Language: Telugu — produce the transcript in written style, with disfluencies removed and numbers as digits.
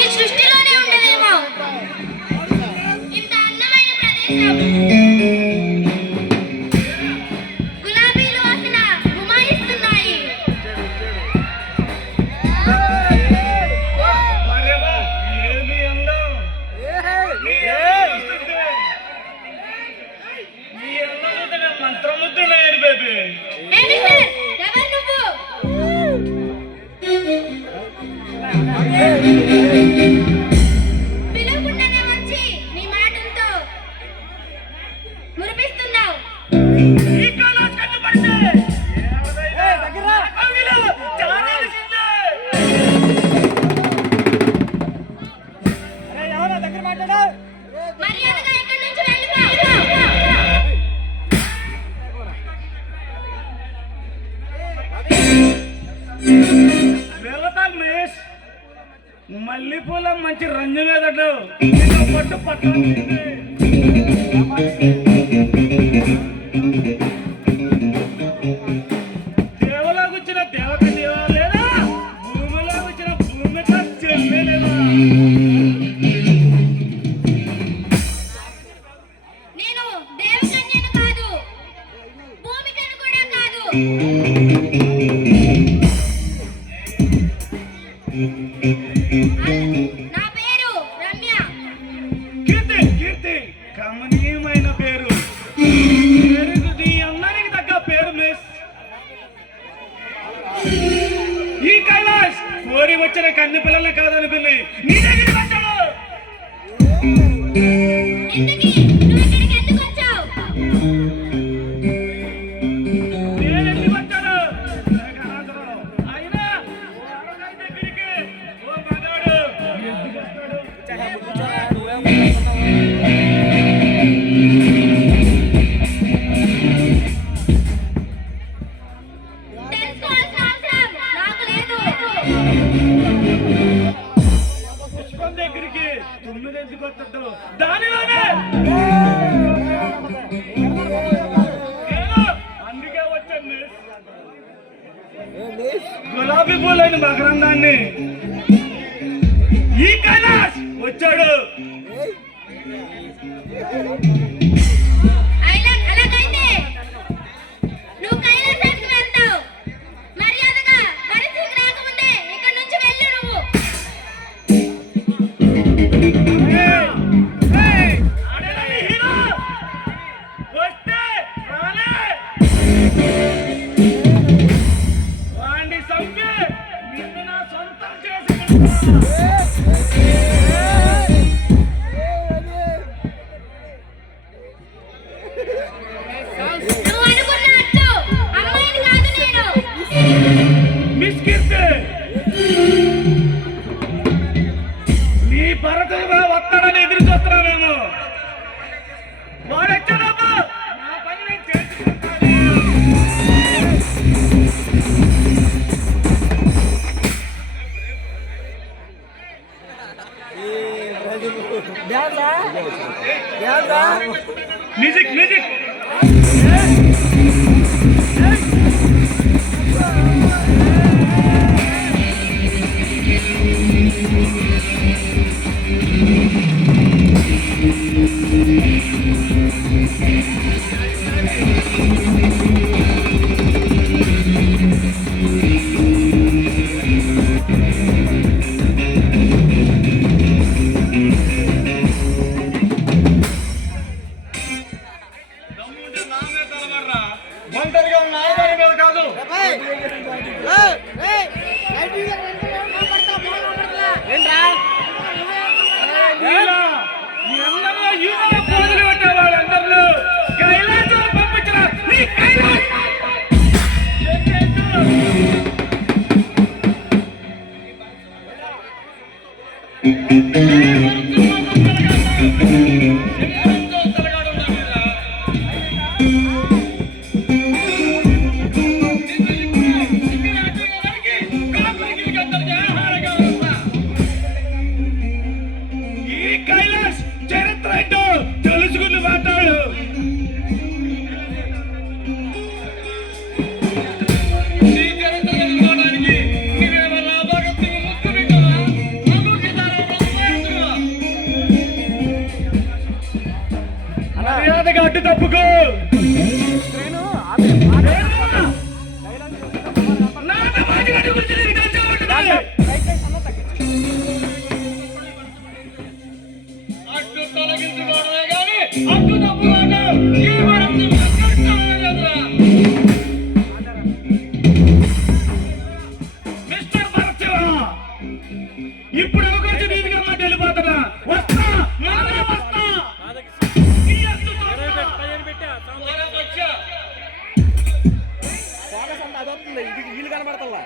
ఈ సృష్టిలోనే ఉండదేమో ఇంత అందమైన ప్రదేశం. గులాబీలు వాసన గుమాయిస్తున్నాయి. మంత్రముద్దున్నాయి బేబీ. ఎవరు నువ్వు? పిలవకుండానే వచ్చి నీ మాటలతో మురిపిస్తున్నావు. మర్యాదగా ఇక్కడి నుంచి వెళ్ళిపో. వెళ్తాను మిస్. మల్లెపూల మంచి రంజు మీదట పట్టు పట్టు దేవలాగా వచ్చిన దేవత దేవ లేదా, భూమిలాగా వచ్చిన భూమిక చెల్లె లేదా? నేను దేవకన్యను కాదు, భూమికను కూడా కాదు. నా పేరు రమ్య. కీర్తి. కీర్తి కమనీయమైన పేరు. నీ అందరికి తగ్గ పేరు మిస్. ఈ కైలాష్ కోరి వచ్చిన కన్ను పిల్లల్ని కాదని పిల్లి నీ దగ్గరికి వచ్చాడు. ఇంతకీ నువ్వు ఇక్కడికి ఎందుకు వచ్చావు? నేను ఎందుకు వచ్చాను? అయినా దగ్గరికి ఓ మగాడు ఎందుకు వస్తాడు? తెలుసుకోవాల్సిన అవసరం నాకు లేదు. పుష్పం దగ్గరికి తొమ్మిది ఎందుకు వస్తాడు? దానిలోనే అందుకే వచ్చాను మిస్. గులాబీ పూలైన మకరందాన్ని ఈ కైలాష్ వచ్చాడు. అలాగైతే నువ్వు కైలాసానికి వెళ్తావు. మర్యాదగా పరిస్థితికి రాకముందే ఇక్కడి నుంచి వెళ్ళు. నువ్వు ఆడేదాన్ని హీరో వస్తే రాలే వాడిని చంపి నిన్ను నా సొంతం చేసుకుంటా. నువ్వు అనుకున్నట్టు అమ్మాయిని కాదు నేను. మిస్ కీర్తి, నీ భరత వస్తాడని ఎదురు చూస్తున్నానేమో. వాడెచ్చాడమ్మా, నా పని నేను చేసుకుంటాను. Music music. ఒంటరిగా ఉన్న ఆడదాని మీద కాదు. వాళ్ళందరూ కైలాసాలు పంపించిన నీ కైలాస్ అడ్డు తప్పుకో. నాతో మాట్లాడే గురించి నీకు తెలిసే ఉంటుంది. అడ్డు తొలగించుకోవడమే కానీ అడ్డు తప్పుకోవడం ఈ వరకు మాట్లాడలేదురా. మిస్టర్ భరత్శివ, ఇప్పుడు అవకాశం నీదిగా మాట వెళ్ళిపోతున్నా. వస్తా నానే వస్తా. ఈ అడ్డు తొలగించు. అదొస్తుంది ఇది వీలు కనబడతల్లా.